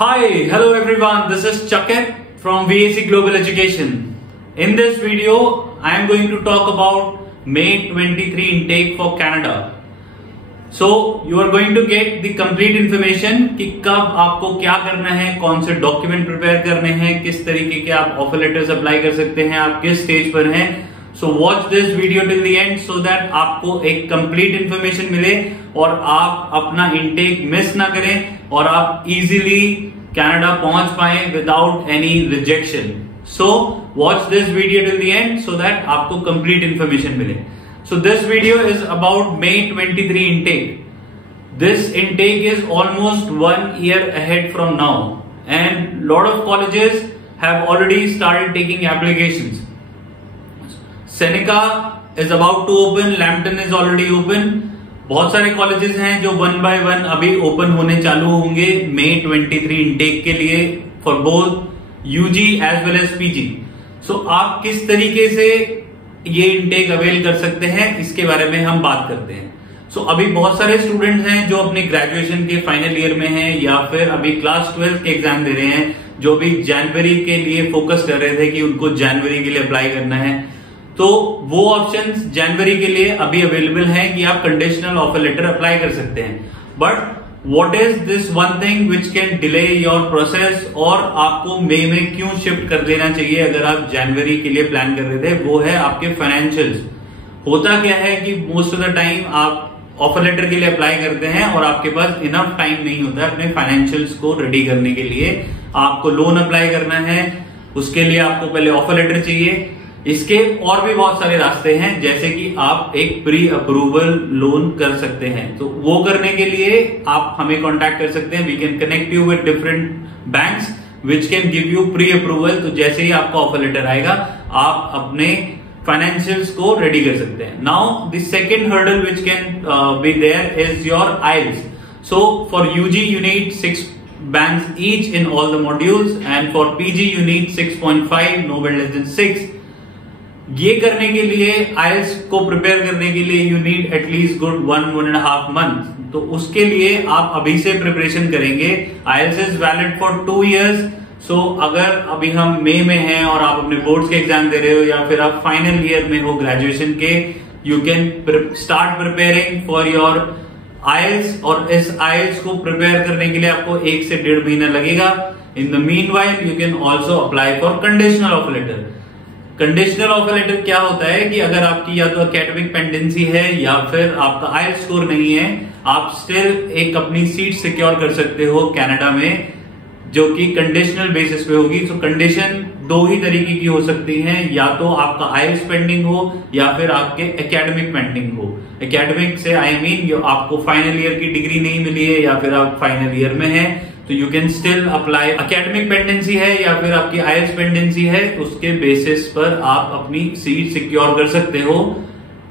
Hi, hello everyone. This is Chakit from VAC Global Education. In this video, I am going to talk about May 23 intake for Canada. So, you are going to get the complete information कि कब आपको क्या करना है, कौन से document prepare करने हैं, किस तरीके के आप ऑफर लेटर्स अप्लाई कर सकते हैं, आप किस स्टेज पर हैं. So watch this video till the and so that आपको एक कंप्लीट इंफॉर्मेशन मिले और आप अपना इंटेक मिस ना करें और आप इजीली कनाडा पहुंच पाए without any rejection. So watch this video till the and so that आपको कंप्लीट इंफॉर्मेशन मिले. So this video is about May 23 intake. This intake is almost 1 year ahead from now and lot of colleges have already started taking applications. Seneca is about to open, Lambton is already open. बहुत सारे colleges हैं जो 1 by 1 अभी open होने चालू होंगे May 23 intake के लिए for both UG as well as PG. So आप किस तरीके से ये इंटेक अवेल कर सकते हैं इसके बारे में हम बात करते हैं. सो अभी बहुत सारे स्टूडेंट्स हैं जो अपने ग्रेजुएशन के फाइनल ईयर में हैं या फिर अभी क्लास 12 के एग्जाम दे रहे हैं जो भी जनवरी के लिए फोकस कर रहे थे कि उनको जनवरी के लिए अप्लाई करना है. तो वो ऑप्शंस जनवरी के लिए अभी अवेलेबल हैं कि आप कंडीशनल ऑफर लेटर अप्लाई कर सकते हैं. But What is this one thing which can delay your process और आपको मई में क्यों शिफ्ट कर देना चाहिए अगर आप जनवरी के लिए प्लान कर रहे थे, वो है आपके फाइनेंशियल्स. होता क्या है कि मोस्ट ऑफ द टाइम आप ऑफर लेटर के लिए अप्लाई करते हैं और आपके पास इनफ टाइम नहीं होता है अपने फाइनेंशियल्स को रेडी करने के लिए. आपको लोन अप्लाई करना है, उसके लिए आपको पहले ऑफर लेटर चाहिए. इसके और भी बहुत सारे रास्ते हैं जैसे कि आप एक प्री अप्रूवल लोन कर सकते हैं. तो वो करने के लिए आप हमें कांटेक्ट कर सकते हैं. We can connect you with different banks which can give you pre approval. तो जैसे ही आपका ऑफर लेटर आएगा आप अपने फाइनेंशियल्स को रेडी कर सकते हैं. Now the second hurdle which can be there is your IELTS. So for UG you need 6 bands each in all the modules and for PG you need 6.5, no less than 6. ये करने के लिए IELTS को prepare करने के लिए you need at least good 1.5 month. तो उसके लिए आप अभी से प्रिपरेशन करेंगे. IELTS is valid for 2 years. सो अगर अभी हम मई में हैं और आप अपने बोर्ड्स के एग्जाम दे रहे हो या फिर आप फाइनल ईयर में हो ग्रेजुएशन के, you can start preparing for your IELTS. और इस आईएल्स को प्रिपेयर करने के लिए आपको 1 से 1.5 महीना लगेगा. In the meanwhile you can also apply for conditional offer letter. Conditional offer letter क्या होता है कि अगर आपकी या तो एकेडमिक पेंडेंसी है या फिर आपका आईएल्स स्कोर नहीं है, आप स्टिल एक अपनी सीट सिक्योर कर सकते हो कनाडा में जो कि कंडीशनल बेसिस पे होगी. तो कंडीशन 2 ही तरीके की हो सकती हैं, या तो आपका आईएल्स पेंडिंग हो या फिर आपके एकेडमिक पेंडिंग हो. एकेडमिक से आई मीन आपको फाइनल ईयर की डिग्री नहीं मिली है या फिर आप फाइनल ईयर में हैं तो you can still apply. Academic pendency है या फिर आपकी आईएल्स पेंडेंसी है, उसके बेसिस पर आप अपनी सीट सिक्योर कर सकते हो.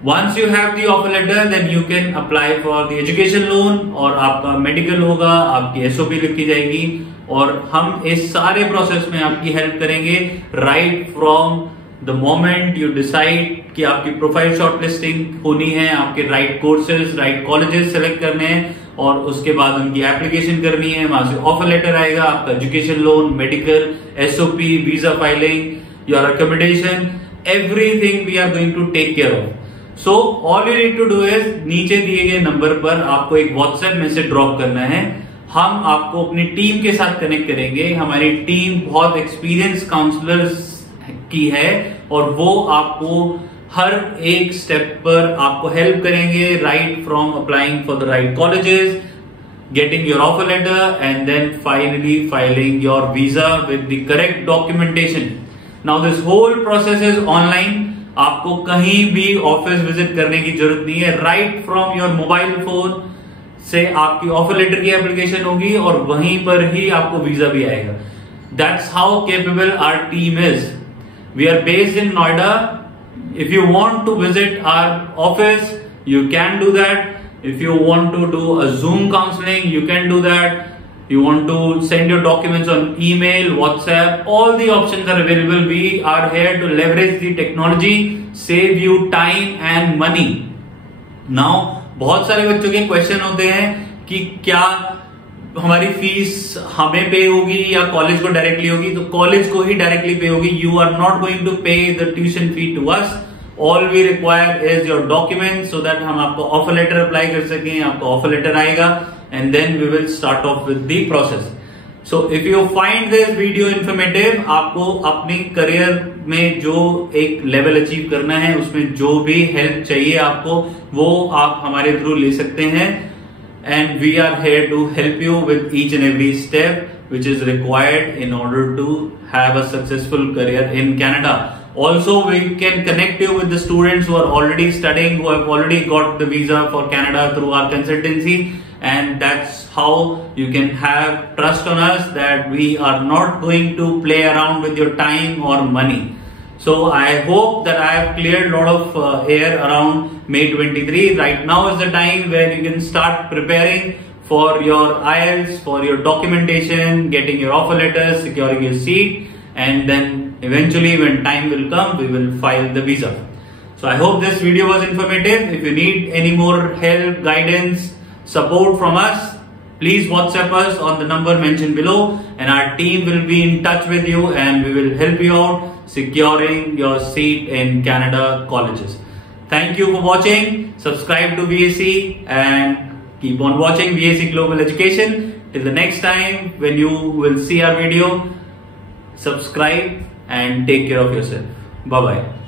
Once you have the offer letter then you can apply for the education loan और आपका मेडिकल होगा, आपकी एसओपी लिखी जाएगी और हम इस सारे प्रोसेस में आपकी हेल्प करेंगे right from the moment you decide कि आपकी प्रोफाइल शॉर्टलिस्टिंग होनी है, आपके right courses right colleges select करने हैं और उसके बाद उनकी एप्लीकेशन करनी है. वहां से ऑफर लेटर आएगा, आपका education loan, medical, SOP, visa filing, your accommodation, everything we are going to take care of. So all you need to do is नीचे दिए गए नंबर पर आपको एक व्हाट्सएप मैसेज ड्रॉप करना है. हम आपको अपनी टीम के साथ कनेक्ट करेंगे. हमारी टीम बहुत एक्सपीरियंस काउंसलर्स की है और वो आपको हर एक स्टेप पर आपको हेल्प करेंगे right from applying for the right colleges, getting your offer letter and then finally filing your visa with the correct documentation. Now this whole process is online. आपको कहीं भी ऑफिस विजिट करने की जरूरत नहीं है. Right from your mobile phone से आपकी ऑफर लेटर की एप्लीकेशन होगी और वहीं पर ही आपको वीजा भी आएगा. That's how capable our team is. We are based in Noida. If you want to visit our office, you can do that. If you want to do a Zoom counseling, you can do that. You want to send your documents on email, WhatsApp, all the options are available. We are here to leverage the technology, save you time and money. Now, बहुत सारे बच्चों के question होते हैं कि क्या हमारी fees हमें पे होगी या कॉलेज को डायरेक्टली होगी, तो कॉलेज को ही डायरेक्टली पे होगी. You are not going to pay the tuition fee to us. All we require is your document so that हम आपको ऑफर लेटर अप्लाई कर सकें. आपको ऑफर लेटर आएगा and then we will start off with the process. So if you find this video informative, आपको अपने career में जो एक लेवल अचीव करना है उसमें जो भी हेल्प चाहिए आपको, वो आप हमारे थ्रू ले सकते हैं. And we are here to help you with each and every step which is required in order to have a successful career in Canada. Also, we can connect you with the students who are already studying, who have already got the visa for Canada through our consultancy, and that's how you can have trust on us that we are not going to play around with your time or money. So I hope that I have cleared a lot of air around May 23. Right now is the time where you can start preparing for your IELTS, for your documentation, getting your offer letters, securing your seat, and then eventually when time will come, we will file the visa. So I hope this video was informative. If you need any more help, guidance, support from us, please WhatsApp us on the number mentioned below, and our team will be in touch with you and we will help you out securing your seat in Canada colleges. Thank you for watching. Subscribe to VAC and keep on watching VAC Global Education. Till the next time when you will see our video, subscribe and take care of yourself. Bye bye.